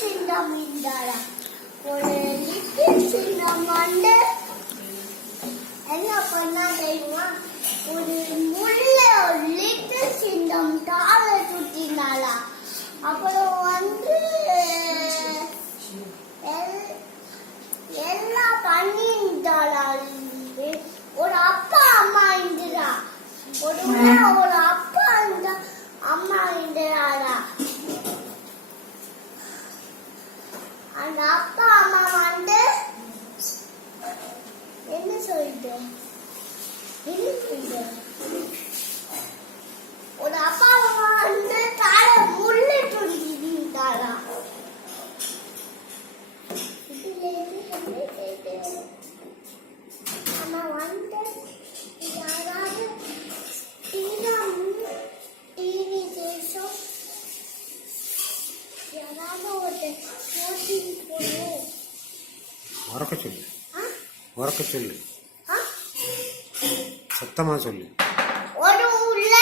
சிங்கம் இருந்தாரா. ஒரு லிட்டில் சிங்கம் வந்து என்ன பண்ணா தெரியுமா, ஒரு முள்ள லிட்டில் சிங்கம் காலை சுத்தினாலா. அப்புறம் வந்து எல்லாம் பண்ணிட்டாளா. ஒரு அப்பா அம்மா இருந்துடா. ஒரு அப்பா இருந்தா அம்மா இருந்தாரா. அந்த அப்பா அம்மா வந்து என்ன சொல்லிட்டு ஒரு அப்பா அம்மா வந்து காலை முள்ளு துண்டிட்டாரா. ஆனா வந்து யாராவது டிவி தேசம் யாராவது ஒரு போட்டி போடுவோம். உறக்க சொல்லு, உறக்க சொல்லு, சத்தமா சொல்லு. ஒரு ஊர்ல